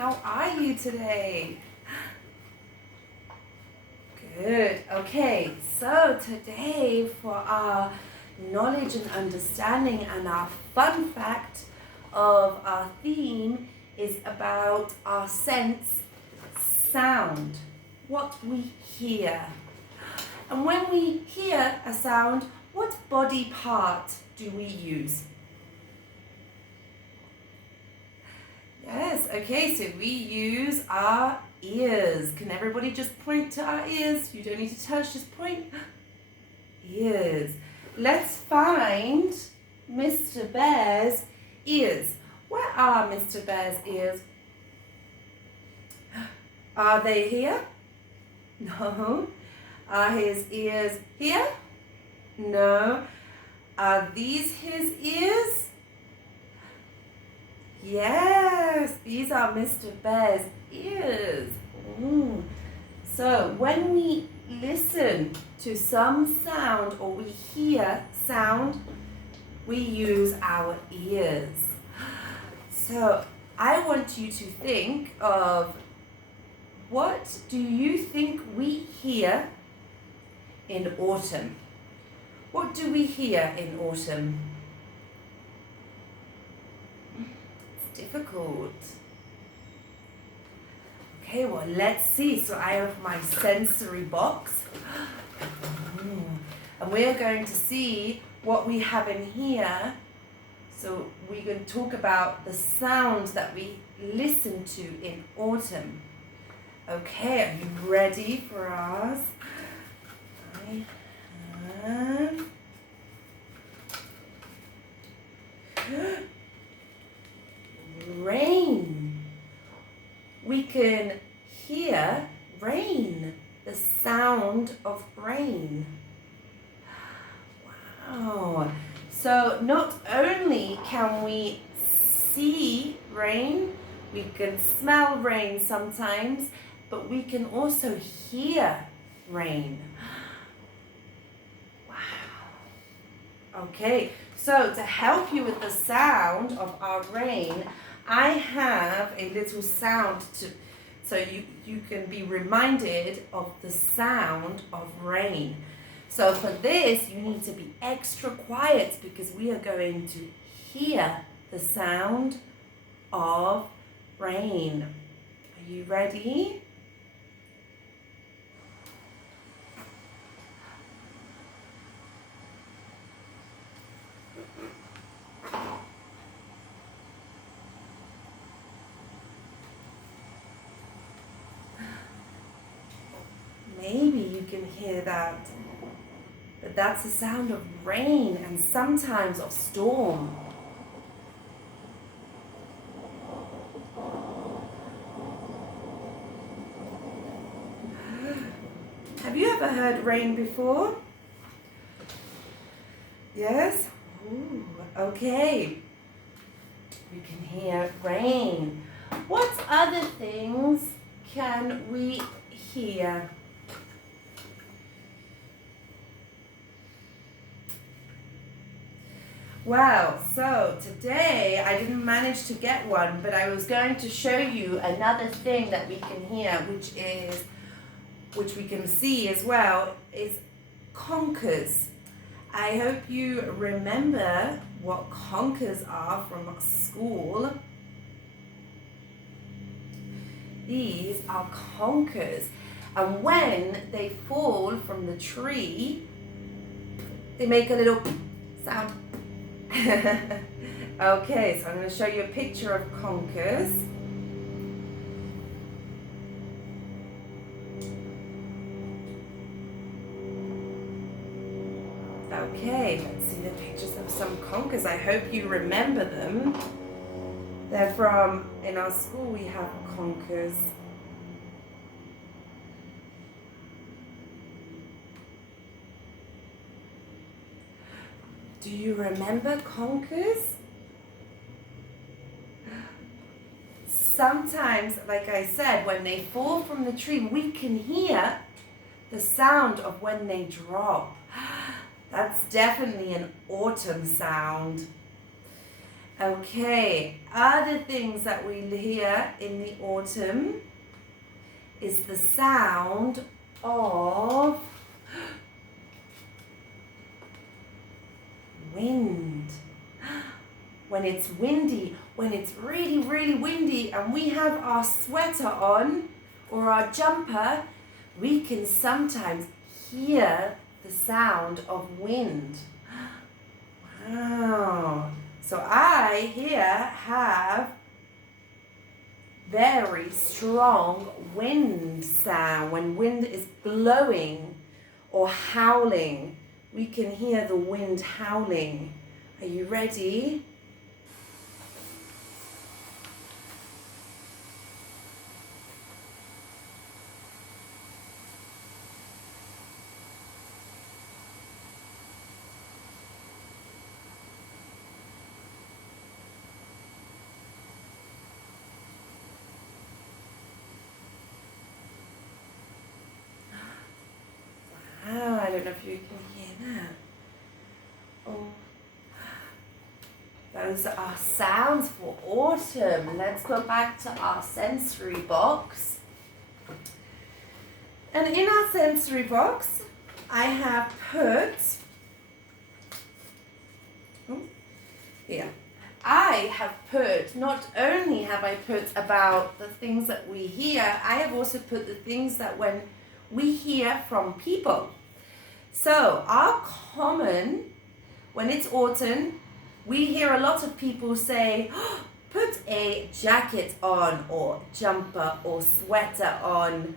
How are you today? Good. Okay, so today for our knowledge and understanding and our fun fact of our theme is about our sense sound, what we hear. And when we hear a sound, what body part do we use? Yes, okay, so we use our ears. Can everybody just point to our ears? You don't need to touch, just point. Ears. Let's find Mr. Bear's ears. Where are Mr. Bear's ears? Are they here? No. Are his ears here? No. Are these his ears? Yes, these are Mr. Bear's ears. So when we listen to some sound or we hear sound, we use our ears. So I want you to think of, what do you think we hear in autumn? What do we hear in autumn? Difficult. Okay, well, let's see. So I have my sensory box. And we're going to see what we have in here. So we're going to talk about the sounds that we listen to in autumn. Okay, are you ready for us? I have... rain. We can hear rain, the sound of rain. Wow. So not only can we see rain, we can smell rain sometimes, but we can also hear rain. Wow. Okay, so to help you with the sound of our rain, I have a little sound so you can be reminded of the sound of rain. So for this, you need to be extra quiet because we are going to hear the sound of rain. Are you ready? Maybe you can hear that, but that's the sound of rain and sometimes of storm. Have you ever heard rain before? Yes? Ooh, okay. We can hear rain. What other things can we hear? Wow, so today I didn't manage to get one, but I was going to show you another thing that we can hear, which we can see as well, is conkers. I hope you remember what conkers are from school. These are conkers, and when they fall from the tree, they make a little sound. Okay, so I'm going to show you a picture of conkers. Okay, let's see the pictures of some conkers. I hope you remember them. They're from, in our school we have conkers. Do you remember conkers? Sometimes, like I said, when they fall from the tree, we can hear the sound of when they drop. That's definitely an autumn sound. Okay, other things that we hear in the autumn is the sound of wind. When it's windy, when it's really, really windy and we have our sweater on or our jumper, we can sometimes hear the sound of wind. Wow. So I here have very strong wind sound. When wind is blowing or howling, we can hear the wind howling. Are you ready? Wow, I don't know if you can hear that. Oh. Those are our sounds for autumn. Let's go back to our sensory box. And in our sensory box, I have put, not only have I put about the things that we hear, I have also put the things that when we hear from people. So our common, when it's autumn, we hear a lot of people say, oh, put a jacket on or jumper or sweater on.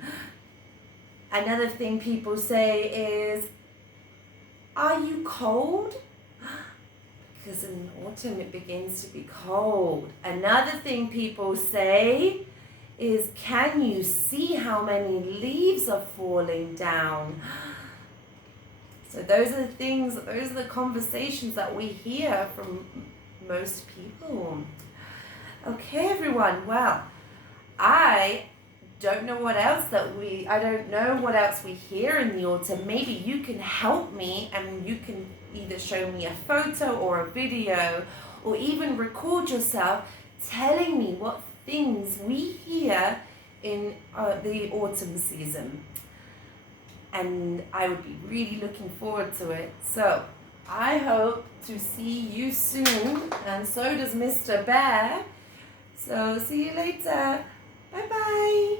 Another thing people say is, are you cold? Because in autumn it begins to be cold. Another thing people say is, can you see how many leaves are falling down? So those are the things, those are the conversations that we hear from most people. Okay, everyone, well, I don't know what else we hear in the autumn. Maybe you can help me and you can either show me a photo or a video or even record yourself telling me what things we hear in the autumn season. And I would be really looking forward to it. So I hope to see you soon, and so does Mr. Bear. So see you later. Bye-bye.